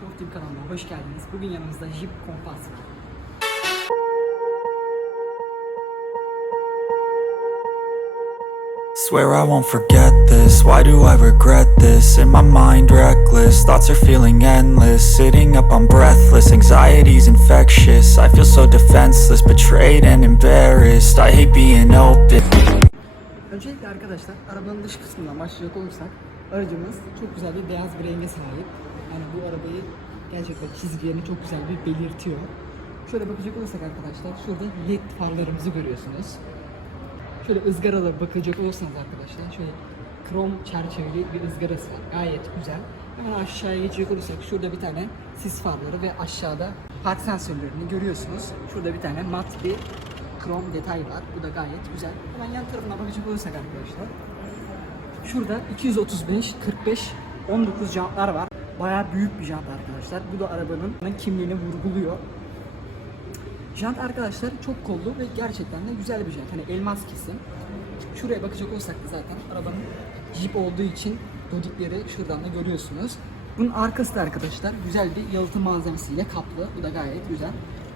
Show kanalına hoş geldiniz. Bugün yanımızda Jeep Compass var. Swear I won't forget this. Why do I regret this? In my mind, reckless. Thoughts are feeling endless. Sitting up, I'm breathless. Anxiety's infectious. I feel so defenseless, betrayed and embarrassed. I hate being open. Öncelikle arkadaşlar arabanın dış kısmından başlayacak olursak aracımız çok güzel bir beyaz bir renge sahip. Yani bu arabayı gerçekten çizgilerini çok güzel bir belirtiyor. Şöyle bakacak olursak arkadaşlar şurada led farlarımızı görüyorsunuz. Şöyle ızgaralara bakacak olursanız arkadaşlar şöyle krom çerçeveli bir ızgarası var. Gayet güzel. Hemen aşağıya geçecek olursak şurada bir tane sis farları ve aşağıda park sensörlerini görüyorsunuz. Şurada bir tane mat bir krom detay var. Bu da gayet güzel. Hemen yan tarafına bakacak olursak arkadaşlar. Şurada 235, 45, 19 jantlar var. Bayağı büyük bir jant arkadaşlar. Bu da arabanın kimliğini vurguluyor. Jant arkadaşlar çok kollu ve gerçekten de güzel bir jant. Hani elmas kesim. Şuraya bakacak olursak da zaten arabanın Jeep olduğu için dodikleri şuradan da görüyorsunuz. Bunun arkası da arkadaşlar güzel bir yalıtım malzemesiyle kaplı. Bu da gayet güzel.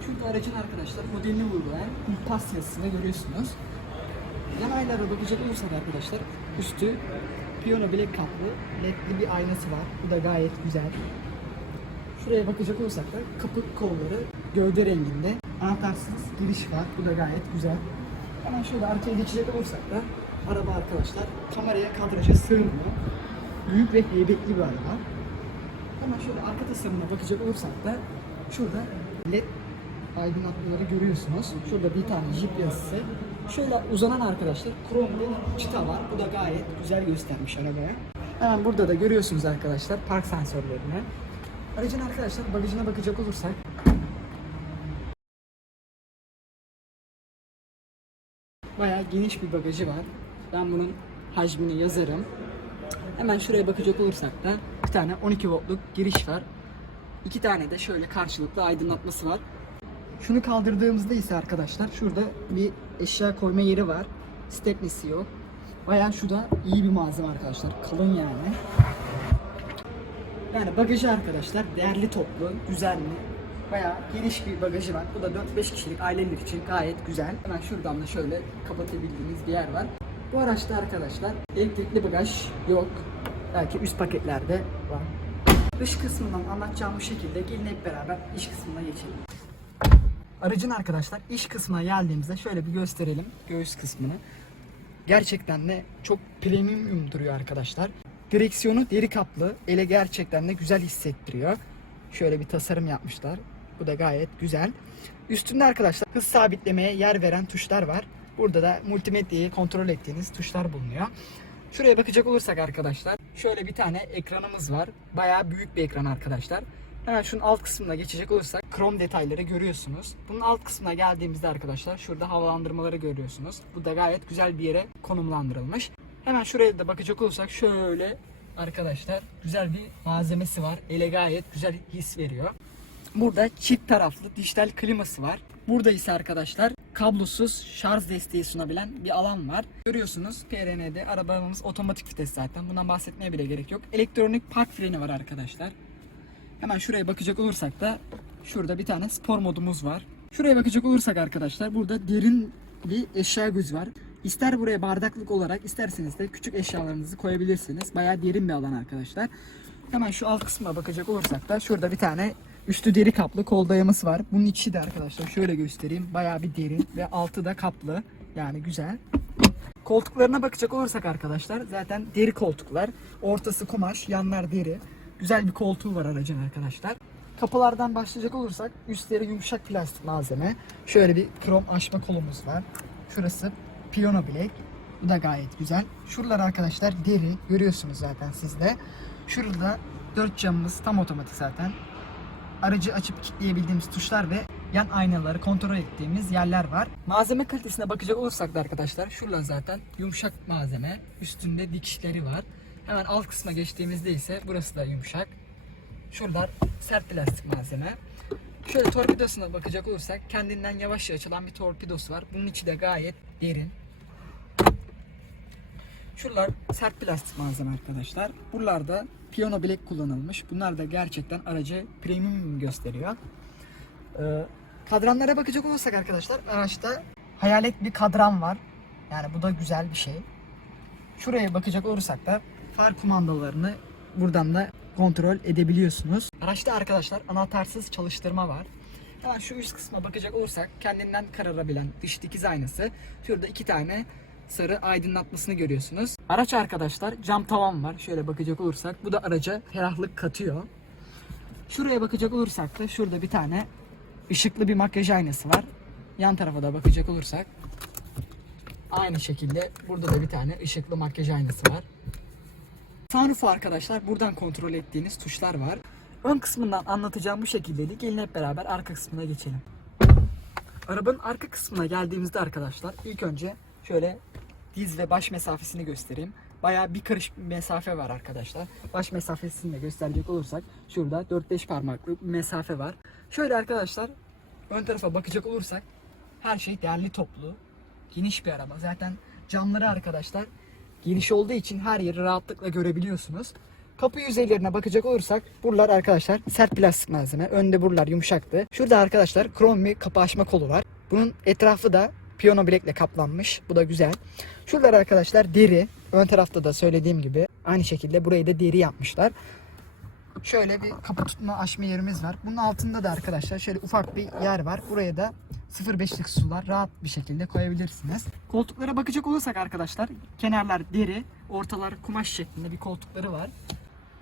Çünkü aracın arkadaşlar modelini vurgulayan pas yazısını görüyorsunuz. Yan aynalara bakacak olursak arkadaşlar üstü piyano bilek kaplı ledli bir aynası var. Bu da gayet güzel. Şuraya bakacak olursak da kapı kolları gövde renginde. Anahtarsız giriş var. Bu da gayet güzel. Hemen şöyle arkaya geçecek olursak da araba arkadaşlar kameraya kadraja sığmıyor. Büyük ve heybetli bir araba. Hemen şöyle arka tasarımına bakacak olursak da şurada led aydınlatmaları görüyorsunuz. Şurada bir tane Jeep yazısı. Şöyle uzanan arkadaşlar kromlu çıta var. Bu da gayet güzel göstermiş arabaya. Hemen burada da görüyorsunuz arkadaşlar park sensörlerini. Aracın arkadaşlar bagajına bakacak olursak Bayağı geniş bir bagajı var. Ben bunun hacmini yazarım. Hemen şuraya bakacak olursak da bir tane 12 voltluk giriş var. İki tane de şöyle karşılıklı aydınlatması var. Şunu kaldırdığımızda ise arkadaşlar şurada bir eşya koyma yeri var. Stepnesi yok. Bayağı şu da iyi bir malzeme arkadaşlar. Kalın yani. Yani bagajı arkadaşlar değerli toplu, güzel mi? Bayağı geniş bir bagajı var. Bu da 4-5 kişilik ailelik için gayet güzel. Hemen şuradan da şöyle kapatabildiğiniz bir yer var. Bu araçta arkadaşlar elektrikli bagaj yok. Belki üst paketlerde var. Dış kısmından anlatacağım bu şekilde gelin hep beraber iç kısmına geçelim. Aracın arkadaşlar iç kısmına geldiğimizde şöyle bir gösterelim göğüs kısmını. Gerçekten de çok premium duruyor arkadaşlar. Direksiyonu deri kaplı. Ele gerçekten de güzel hissettiriyor. Şöyle bir tasarım yapmışlar. Bu da gayet güzel. Üstünde arkadaşlar hız sabitlemeye yer veren tuşlar var. Burada da multimedyayı kontrol ettiğiniz tuşlar bulunuyor. Şuraya bakacak olursak arkadaşlar şöyle bir tane ekranımız var. Bayağı büyük bir ekran arkadaşlar. Hemen şunun alt kısmına geçecek olursak krom detayları görüyorsunuz. Bunun alt kısmına geldiğimizde arkadaşlar şurada havalandırmaları görüyorsunuz. Bu da gayet güzel bir yere konumlandırılmış. Hemen şuraya da bakacak olursak şöyle arkadaşlar güzel bir malzemesi var. Ele gayet güzel his veriyor. Burada çift taraflı dijital kliması var. Burada ise arkadaşlar kablosuz şarj desteği sunabilen bir alan var. Görüyorsunuz PRN'de arabamız otomatik vites zaten. Bundan bahsetmeye bile gerek yok. Elektronik park freni var arkadaşlar. Hemen şuraya bakacak olursak da şurada bir tane spor modumuz var. Şuraya bakacak olursak arkadaşlar burada derin bir eşya gözü var. İster buraya bardaklık olarak isterseniz de küçük eşyalarınızı koyabilirsiniz. Bayağı derin bir alan arkadaşlar. Hemen şu alt kısma bakacak olursak da şurada bir tane üstü deri kaplı kol dayaması var. Bunun içi de arkadaşlar şöyle göstereyim. Bayağı bir derin ve altı da kaplı. Yani güzel. Koltuklarına bakacak olursak arkadaşlar zaten deri koltuklar. Ortası kumaş, yanlar deri. Güzel bir koltuğu var aracın arkadaşlar. Kapılardan başlayacak olursak üstleri yumuşak plastik malzeme. Şöyle bir krom açma kolumuz var. Şurası piyano bilek. Bu da gayet güzel. Şuralar arkadaşlar deri. Görüyorsunuz zaten siz de. Şurada dört camımız tam otomatik zaten. Aracı açıp kilitleyebildiğimiz tuşlar ve yan aynaları kontrol ettiğimiz yerler var. Malzeme kalitesine bakacak olursak da arkadaşlar şuralar zaten yumuşak malzeme. Üstünde dikişleri var. Hemen alt kısma geçtiğimizde ise burası da yumuşak. Şuralar sert plastik malzeme. Şöyle torpidosuna bakacak olursak kendinden yavaşça açılan bir torpidosu var. Bunun içi de gayet derin. Şuralar sert plastik malzeme arkadaşlar. Buralarda piyano bilek kullanılmış. Bunlar da gerçekten aracı premium gösteriyor. Ee, kadranlara bakacak olursak arkadaşlar araçta hayalet bir kadran var. Yani bu da güzel bir şey. Şuraya bakacak olursak da far kumandalarını buradan da kontrol edebiliyorsunuz. Araçta arkadaşlar anahtarsız çalıştırma var. Hemen şu üst kısma bakacak olursak kendinden kararabilen dış dikiz aynası. Şurada iki tane sarı aydınlatmasını görüyorsunuz. Araç arkadaşlar cam tavan var. Şöyle bakacak olursak bu da araca ferahlık katıyor. Şuraya bakacak olursak da şurada bir tane ışıklı bir makyaj aynası var. Yan tarafa da bakacak olursak aynı şekilde burada da bir tane ışıklı makyaj aynası var. Sunroof'u arkadaşlar buradan kontrol ettiğiniz tuşlar var. Ön kısmından anlatacağım bu şekildeydi. Gelin hep beraber arka kısmına geçelim. Arabanın arka kısmına geldiğimizde arkadaşlar ilk önce şöyle diz ve baş mesafesini göstereyim. Bayağı bir karış mesafe var arkadaşlar. Baş mesafesini de gösterecek olursak şurada 4-5 parmaklık mesafe var. Şöyle arkadaşlar ön tarafa bakacak olursak her şey değerli toplu. Geniş bir araba. Zaten camları arkadaşlar geniş olduğu için her yeri rahatlıkla görebiliyorsunuz. Kapı yüzeylerine bakacak olursak buralar arkadaşlar sert plastik malzeme. Önde buralar yumuşaktı. Şurada arkadaşlar krom bir kapı açma kolu var. Bunun etrafı da piyano bilekle kaplanmış. Bu da güzel. Şuralar arkadaşlar deri. Ön tarafta da söylediğim gibi aynı şekilde burayı da deri yapmışlar. Şöyle bir kapı tutma açma yerimiz var. Bunun altında da arkadaşlar şöyle ufak bir yer var. Buraya da 0.5'lik sular rahat bir şekilde koyabilirsiniz. Koltuklara bakacak olursak arkadaşlar kenarlar deri, ortalar kumaş şeklinde bir koltukları var.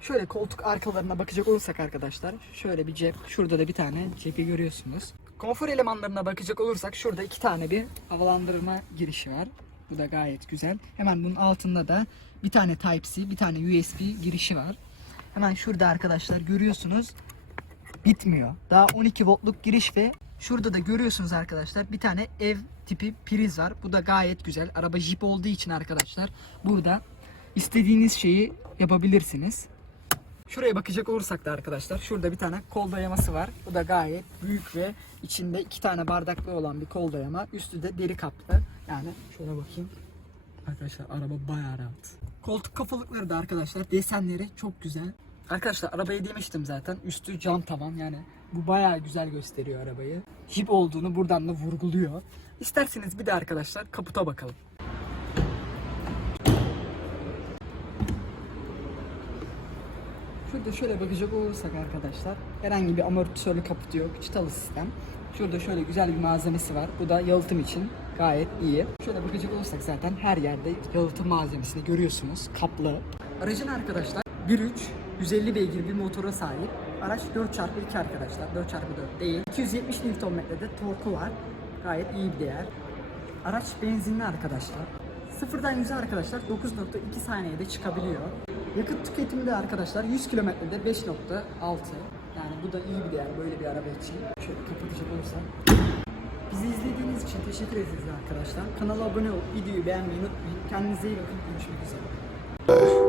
Şöyle koltuk arkalarına bakacak olursak arkadaşlar şöyle bir cep, şurada da bir tane cepi görüyorsunuz. Konfor elemanlarına bakacak olursak şurada iki tane bir havalandırma girişi var. Bu da gayet güzel. Hemen bunun altında da bir tane Type-C, bir tane USB girişi var. Hemen şurada arkadaşlar görüyorsunuz bitmiyor. Daha 12 voltluk giriş ve şurada da görüyorsunuz arkadaşlar bir tane ev tipi priz var. Bu da gayet güzel. Araba Jeep olduğu için arkadaşlar burada istediğiniz şeyi yapabilirsiniz. Şuraya bakacak olursak da arkadaşlar şurada bir tane kol dayaması var. Bu da gayet büyük ve içinde iki tane bardaklı olan bir kol dayama. Üstü de deri kaplı. Yani şöyle bakayım. Arkadaşlar araba bayağı rahat. Koltuk kafalıkları da arkadaşlar desenleri çok güzel. Arkadaşlar arabayı demiştim zaten. Üstü cam tavan yani bu bayağı güzel gösteriyor arabayı. Jeep olduğunu buradan da vurguluyor. İsterseniz bir de arkadaşlar kaputa bakalım. Şurada şöyle bakacak olursak arkadaşlar herhangi bir amortisörlü kaput yok. Çıtalı sistem. Şurada şöyle güzel bir malzemesi var. Bu da yalıtım için gayet iyi. Şöyle bakacak olursak zaten her yerde yalıtım malzemesini görüyorsunuz. Kaplı. Aracın arkadaşlar 1.3 150 beygir bir motora sahip. Araç 4x2 arkadaşlar. 4x4 değil. 270 Nm'de torku var. Gayet iyi bir değer. Araç benzinli arkadaşlar. Sıfırdan 100'e arkadaşlar 9.2 saniyede çıkabiliyor. Yakıt tüketimi de arkadaşlar 100 kilometrede 5.6. Yani bu da iyi bir değer böyle bir araba için. Şöyle kapatacak olursam. Bizi izlediğiniz için teşekkür ederiz arkadaşlar. Kanala abone olup videoyu beğenmeyi unutmayın. Kendinize iyi bakın. Görüşmek üzere.